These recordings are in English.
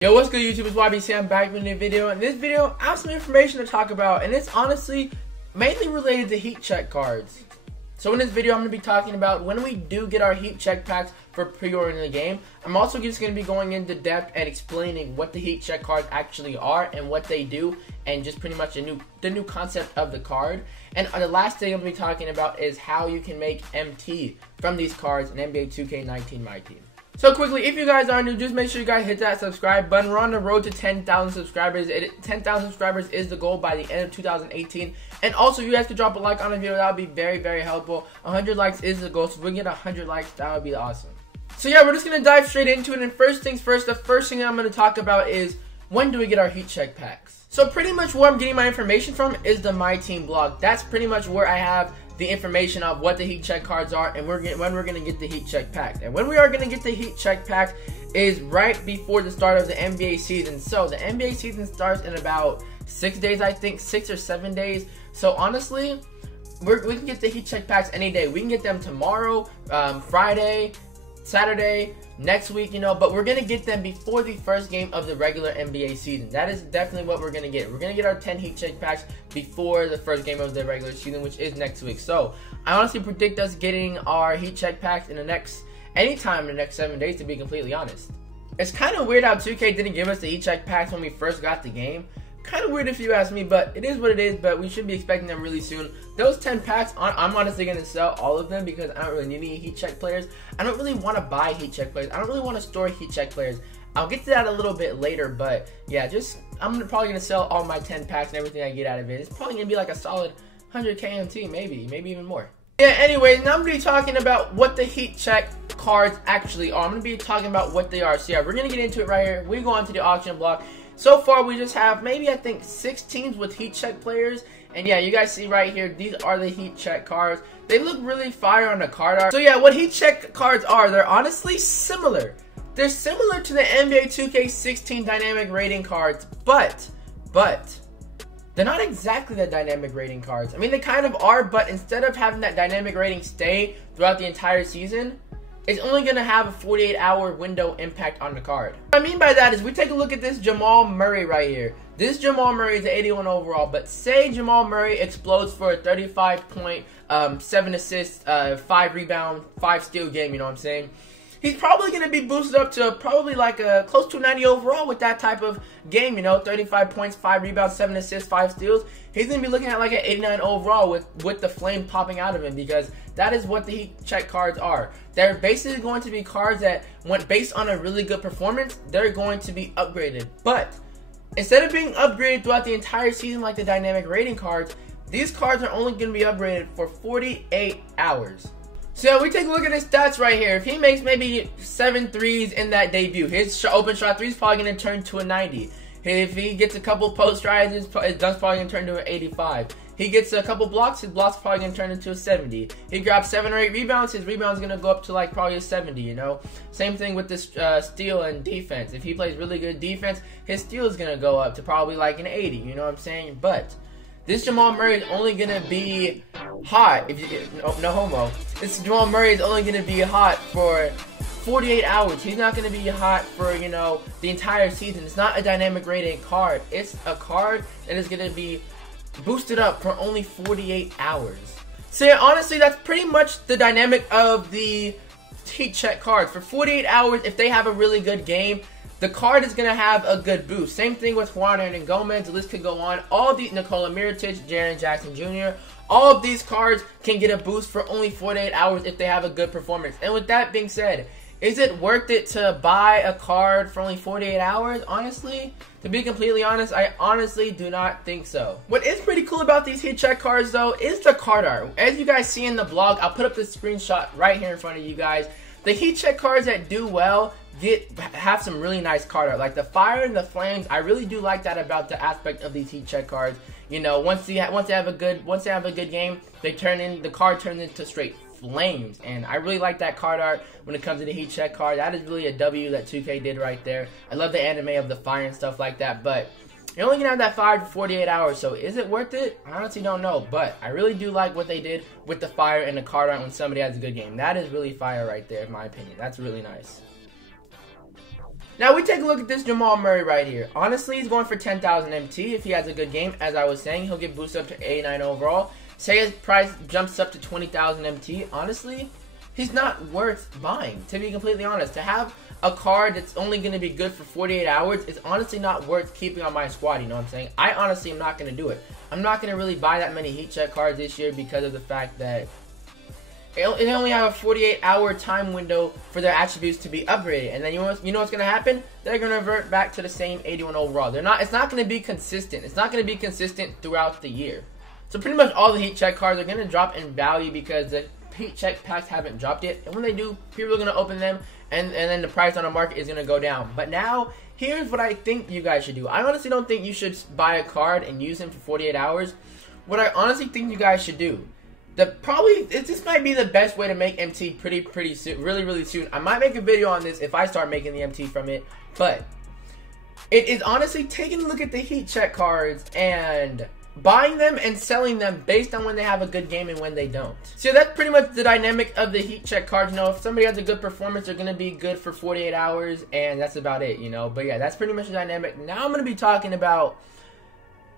Yo, what's good YouTube? It's YBC. I'm back with a new video. In this video, I have some information to talk about, and it's honestly mainly related to heat check cards. So in this video, I'm going to be talking about when we do get our heat check packs for pre-ordering the game. I'm also just going to be going into depth and explaining what the heat check cards actually are and what they do, and just pretty much the new concept of the card. And the last thing I'm going to be talking about is how you can make MT from these cards in NBA 2K19 Myteam. So quickly, if you guys are new, just make sure you guys hit that subscribe button. We're on the road to 10,000 subscribers. 10,000 subscribers is the goal by the end of 2018. And also, you guys could drop a like on the video. That would be very, very helpful. 100 likes is the goal. So if we can get 100 likes, that would be awesome. So yeah, we're just going to dive straight into it. And first things first, the first thing I'm going to talk about is when do we get our heat check packs? So pretty much where I'm getting my information from is the Myteam blog. That's pretty much where I have the information of what the heat check cards are and when we're going to get the heat check packs. And when we are going to get the heat check packs is right before the start of the NBA season. So the NBA season starts in about 6 days, I think, 6 or 7 days. So honestly, we can get the heat check packs any day. We can get them tomorrow, Friday, Saturday, next week, you know, but we're going to get them before the first game of the regular NBA season. That is definitely what we're going to get. We're going to get our 10 heat check packs before the first game of the regular season, which is next week. So I honestly predict us getting our heat check packs anytime in the next 7 days, to be completely honest. It's kind of weird how 2K didn't give us the heat check packs when we first got the game. Kind of weird if you ask me, but it is what it is. But we should be expecting them really soon. Those 10 packs, I'm honestly going to sell all of them because I don't really need any heat check players. I don't really want to buy heat check players. I don't really want to store heat check players. I'll get to that a little bit later, but yeah, I'm probably going to sell all my 10 packs and everything I get out of it. It's probably going to be like a solid 100k MT, maybe even more. Yeah, anyways, now I'm going to be talking about what the heat check cards actually are. I'm going to be talking about what they are. So yeah, we're going to get into it right here. We go on to the auction block. So far, we just have maybe, I think, 6 teams with heat check players. And yeah, you guys see right here, these are the heat check cards. They look really fire on the card art. So yeah, what heat check cards are, they're honestly similar. They're similar to the NBA 2K16 dynamic rating cards, but they're not exactly the dynamic rating cards. I mean, they kind of are, but instead of having that dynamic rating stay throughout the entire season, it's only going to have a 48-hour window impact on the card. What I mean by that is we take a look at this Jamal Murray right here. This Jamal Murray is an 81 overall, but say Jamal Murray explodes for a 35 point, 7 assists, 5 rebound, 5 steal game, you know what I'm saying? He's probably going to be boosted up to probably like a close to 90 overall with that type of game, you know, 35 points, 5 rebounds, 7 assists, 5 steals. He's going to be looking at like an 89 overall with the flame popping out of him, because that is what the heat check cards are. They're basically going to be cards that, when based on a really good performance, they're going to be upgraded. But instead of being upgraded throughout the entire season like the dynamic rating cards, these cards are only going to be upgraded for 48 hours. So yeah, we take a look at his stats right here. If he makes maybe 7 threes in that debut, his open shot 3 is probably going to turn to a 90. If he gets a couple post tries, his dunk's probably going to turn to an 85. He gets a couple blocks, his block's probably going to turn into a 70. He grabs 7 or 8 rebounds, his rebound's going to go up to like probably a 70, you know. Same thing with this steal and defense. If he plays really good defense, his steal is going to go up to probably like an 80, you know what I'm saying? But this Jamal Murray is only going to be hot, no homo. This Jamal Murray is only going to be hot for 48 hours. He's not going to be hot for, you know, the entire season. It's not a dynamic rating card. It's a card that is going to be boosted up for only 48 hours. So yeah, honestly, that's pretty much the dynamic of the heat check cards. For 48 hours, if they have a really good game, the card is going to have a good boost. Same thing with Juan Hernan Gomez. The list could go on. All these, Nikola Mirotic, Jaren Jackson Jr., all of these cards can get a boost for only 48 hours if they have a good performance. And with that being said, is it worth it to buy a card for only 48 hours? Honestly, to be completely honest, I honestly do not think so. What is pretty cool about these heat check cards though is the card art. As you guys see in the blog, I'll put up this screenshot right here in front of you guys. The heat check cards that do well have some really nice card art, like the fire and the flames. I really do like that about the aspect of these heat check cards. You know, once they have a good game, the card turns into straight flames, and I really like that card art when it comes to the heat check card. That is really a W that 2K did right there. I love the anime of the fire and stuff like that, but you're only gonna have that fire for 48 hours, so is it worth it? I honestly don't know, but I really do like what they did with the fire and the card art when somebody has a good game. That is really fire right there, in my opinion. That's really nice. Now we take a look at this Jamal Murray right here. Honestly, he's going for 10,000 MT. If he has a good game, as I was saying, he'll get boosted up to 89 overall. Say his price jumps up to 20,000 MT. Honestly, he's not worth buying, to be completely honest. To have a card that's only going to be good for 48 hours is honestly not worth keeping on my squad, you know what I'm saying? I honestly am not going to do it. I'm not going to really buy that many heat check cards this year because of the fact that they only have a 48-hour time window for their attributes to be upgraded. And then you know what's going to happen? They're going to revert back to the same 81 overall. It's not going to be consistent. It's not going to be consistent throughout the year. So pretty much all the heat check cards are going to drop in value because the heat check packs haven't dropped yet. And when they do, people are going to open them, and then the price on the market is going to go down. But now, here's what I think you guys should do. I honestly don't think you should buy a card and use him for 48 hours. What I honestly think you guys should do, this might be the best way to make MT pretty soon, really soon. I might make a video on this if I start making the MT from it, but it is honestly taking a look at the heat check cards and buying them and selling them based on when they have a good game and when they don't. So that's pretty much the dynamic of the heat check cards. You know, if somebody has a good performance, they're going to be good for 48 hours, and that's about it, you know. But yeah, that's pretty much the dynamic. Now I'm going to be talking about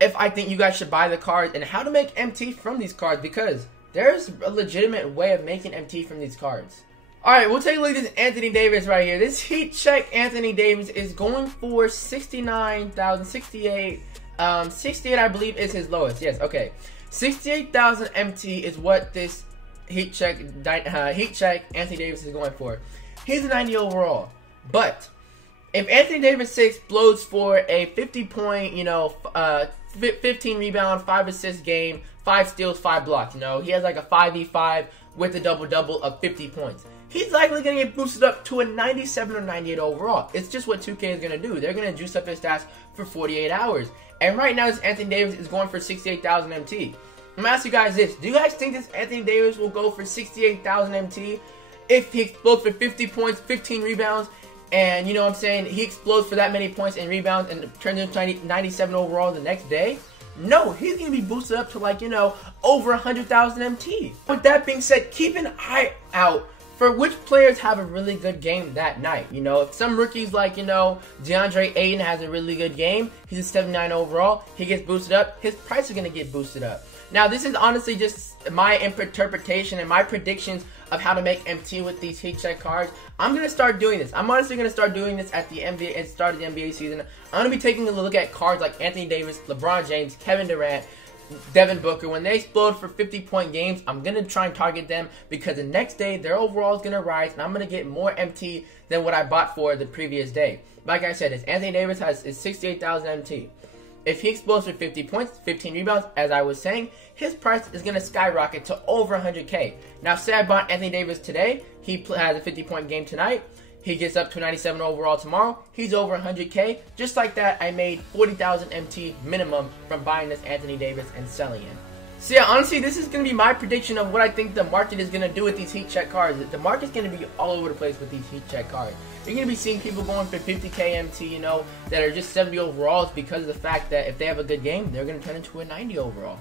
if I think you guys should buy the cards and how to make MT from these cards, because there's a legitimate way of making MT from these cards. Alright, we'll take a look at this Anthony Davis right here. This heat check Anthony Davis is going for 69,000, 68. 68 I believe is his lowest. Yes, okay. 68,000 MT is what this heat check Anthony Davis is going for. He's a 90 overall. But if Anthony Davis explodes for a 50 point, 15 rebound, 5 assist game, 5 steals, 5 blocks, he has like a 5v5 with a double-double of 50 points. He's likely going to get boosted up to a 97 or 98 overall. It's just what 2K is going to do. They're going to juice up his stats for 48 hours. And right now, this Anthony Davis is going for 68,000 MT. I'm going to ask you guys this. Do you guys think this Anthony Davis will go for 68,000 MT if he explodes for 50 points, 15 rebounds, and you know what I'm saying, he explodes for that many points and rebounds and turns into 97 overall the next day? No, he's going to be boosted up to like, over 100,000 MT. With that being said, keep an eye out for which players have a really good game that night. If some rookies like, DeAndre Ayton has a really good game, he's a 79 overall, he gets boosted up, his price is going to get boosted up. Now, this is honestly just my interpretation and my predictions of how to make MT with these heat check cards. I'm going to start doing this. I'm honestly going to start doing this at the start of the NBA season. I'm going to be taking a look at cards like Anthony Davis, LeBron James, Kevin Durant, Devin Booker. When they explode for 50-point games, I'm going to try and target them because the next day their overall is going to rise and I'm going to get more MT than what I bought for the previous day. Like I said, Anthony Davis is 68,000 MT. If he explodes for 50 points, 15 rebounds, as I was saying, his price is going to skyrocket to over 100K. Now, say I bought Anthony Davis today, he has a 50-point game tonight, he gets up to 97 overall tomorrow, he's over 100K. Just like that, I made 40,000 MT minimum from buying this Anthony Davis and selling it. So yeah, honestly, this is going to be my prediction of what I think the market is going to do with these heat check cards. The market's going to be all over the place with these heat check cards. You're going to be seeing people going for 50K MT, that are just 70 overalls because of the fact that if they have a good game, they're going to turn into a 90 overall.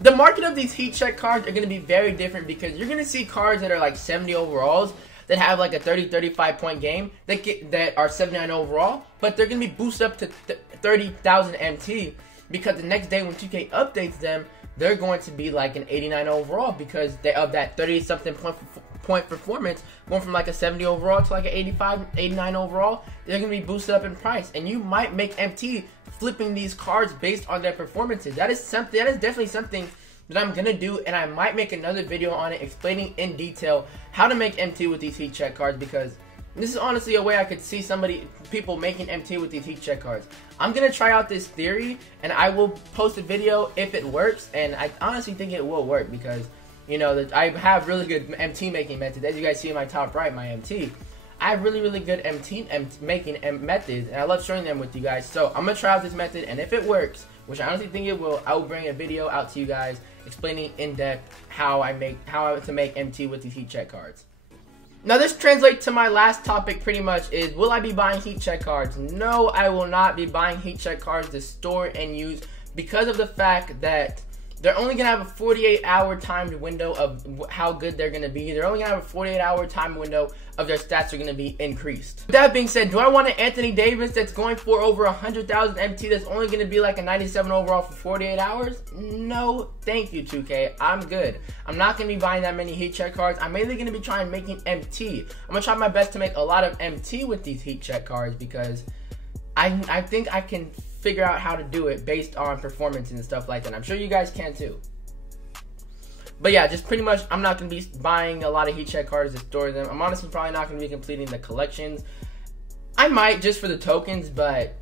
The market of these heat check cards are going to be very different because you're going to see cards that are like 70 overalls that have like a 30-35 point game that are 79 overall, but they're going to be boosted up to 30,000 MT because the next day when 2K updates them, they're going to be like an 89 overall because of that 30-something point performance, going from like a 70 overall to like an 85, 89 overall. They're going to be boosted up in price, and you might make MT flipping these cards based on their performances. That is definitely something that I'm going to do, and I might make another video on it explaining in detail how to make MT with these heat check cards because this is honestly a way I could see people making MT with these heat check cards. I'm going to try out this theory, and I will post a video if it works, and I honestly think it will work because, I have really good MT making methods. As you guys see in my top right, my MT, I have really good MT making methods, and I love showing them with you guys. So I'm going to try out this method, and if it works, which I honestly think it will, I will bring a video out to you guys explaining in depth how to make MT with these heat check cards. Now this translates to my last topic pretty much is, will I be buying heat check cards? No, I will not be buying heat check cards to store and use because of the fact that they're only going to have a 48-hour timed window of how good they're going to be. They're only going to have a 48-hour time window of their stats are going to be increased. With that being said, do I want an Anthony Davis that's going for over 100,000 MT that's only going to be like a 97 overall for 48 hours? No, thank you, 2K. I'm good. I'm not going to be buying that many heat check cards. I'm mainly going to be trying making MT. I'm going to try my best to make a lot of MT with these heat check cards because I think I can figure out how to do it based on performance and stuff like that. I'm sure you guys can too. But yeah, just pretty much, I'm not going to be buying a lot of heat check cards to store them. I'm honestly probably not going to be completing the collections. I might just for the tokens, but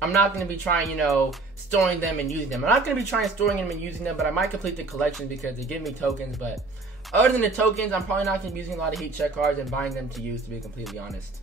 I'm not going to be trying, you know, storing them and using them. I'm not going to be trying storing them and using them, but I might complete the collections because they give me tokens. But other than the tokens, I'm probably not going to be using a lot of heat check cards and buying them to use, to be completely honest.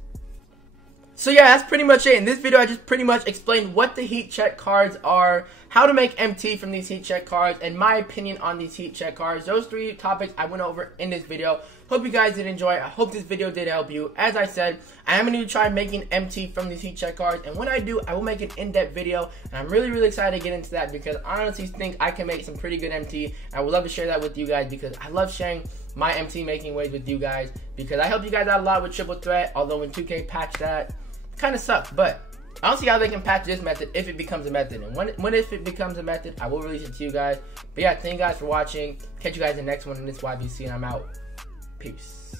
So yeah, that's pretty much it. In this video, I just pretty much explained what the heat check cards are, how to make MT from these heat check cards, and my opinion on these heat check cards. Those 3 topics I went over in this video. Hope you guys did enjoy. I hope this video did help you. As I said, I am going to try making MT from these heat check cards, and when I do, I will make an in-depth video, and I'm really, really excited to get into that because I honestly think I can make some pretty good MT, and I would love to share that with you guys because I love sharing my MT making ways with you guys because I help you guys out a lot with Triple Threat, although when 2K patched that, kind of sucks, but I don't see how they can patch this method if it becomes a method. And if it becomes a method, I will release it to you guys. But yeah, thank you guys for watching. Catch you guys in the next one in this YBC, and I'm out. Peace.